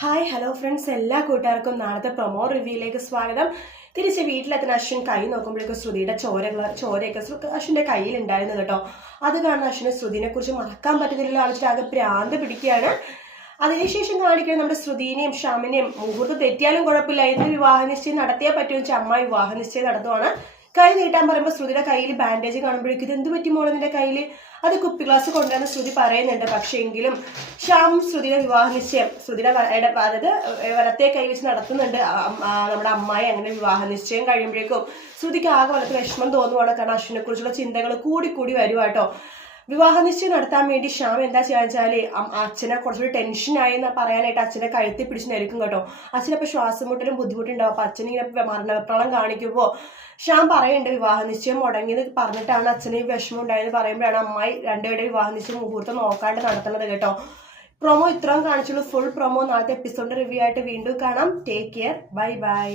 Hi hello friends, എല്ലാ കൂട്ടുകാർക്കും നാളത്തെ പ്രൊമോ റിവ്യൂയിലേക്ക് സ്വാഗതം. തിരിച്ച് വീട്ടിലെത്തുന്ന അശ്വിൻ കൈ നോക്കുമ്പോഴേക്കും ശ്രുതിയുടെ ചോരയൊക്കെ അശ്വിൻ്റെ കയ്യിലുണ്ടായിരുന്നു കേട്ടോ. അത് കാണുന്ന അശ്വിന് ശ്രുതിനെ കുറിച്ച് മറക്കാൻ പറ്റുന്നില്ല. ആളിച്ചിട്ട് ആകെ ഭ്രാന്ത് പിടിക്കുകയാണ്. അതിനുശേഷം കാണിക്കുന്നത് നമ്മുടെ ശ്രുതിനെയും ഷ്യാമിനെയും മുഹൂർത്തം തെറ്റിയാലും കുഴപ്പമില്ല, ഇന്ന് വിവാഹ നിശ്ചയം നടത്തിയേ പറ്റുമെന്ന് വെച്ചാൽ അമ്മ വിവാഹ നിശ്ചയം നടത്തുവാണ്. കൈ നീട്ടാൻ പറയുമ്പോൾ ശ്രുതിയുടെ കയ്യിൽ ബാൻഡേജ് കാണുമ്പോഴേക്കും ഇത് എന്ത് പറ്റി മോളെ നിന്റെ കയ്യിൽ? അത് കുപ്പി ഗ്ലാസ് കൊണ്ടുവന്ന് ശ്രുതി പറയുന്നുണ്ട്. പക്ഷേ എങ്കിലും ശ്യാം ശ്രുതിയുടെ വിവാഹ നിശ്ചയം ശ്രുതിയുടെ അതായത് വലത്തെ കൈ വെച്ച് നടത്തുന്നുണ്ട്. നമ്മുടെ അമ്മായി അങ്ങനെ വിവാഹ നിശ്ചയം കഴിയുമ്പോഴേക്കും ശ്രുതിക്ക് ആകെ വലത്ത് വിഷമം തോന്നുവാണ്. കാരണം അശ്വിനെ കുറിച്ചുള്ള ചിന്തകൾ കൂടി വരുവാട്ടോ. വിവാഹ നിശ്ചയം നടത്താൻ വേണ്ടി ശ്യാം എന്താ ചെയ്യാന്ന് വെച്ചാല് അച്ഛനെ കുറച്ചുകൂടി ടെൻഷനായി എന്ന് പറയാനായിട്ട് അച്ഛനെ കഴുത്തി പിടിച്ച് നിരക്കും കേട്ടോ. അച്ഛനപ്പോൾ ശ്വാസം മുട്ടലും ബുദ്ധിമുട്ടുണ്ടാവും. അപ്പൊ അച്ഛനിങ്ങനെ മരണപ്രളം കാണിക്കുമ്പോൾ ശ്യാം പറയുന്നുണ്ട് വിവാഹ നിശ്ചയം മുടങ്ങിയത് പറഞ്ഞിട്ടാണ് അച്ഛന് ഈ വിഷമം ഉണ്ടായെന്ന് പറയുമ്പോഴാണ് അമ്മായി രണ്ടുപേരുടെ വിവാഹ നിശ്ചയം മുഹൂർത്തം നോക്കാണ്ട് നടത്തുന്നത് കേട്ടോ. പ്രൊമോ ഇത്രയും കാണിച്ചുള്ളൂ. ഫുൾ പ്രൊമോ നാളത്തെ എപ്പിസോഡിന്റെ റിവ്യൂ ആയിട്ട് വീണ്ടും കാണാം. Take care, bye bye.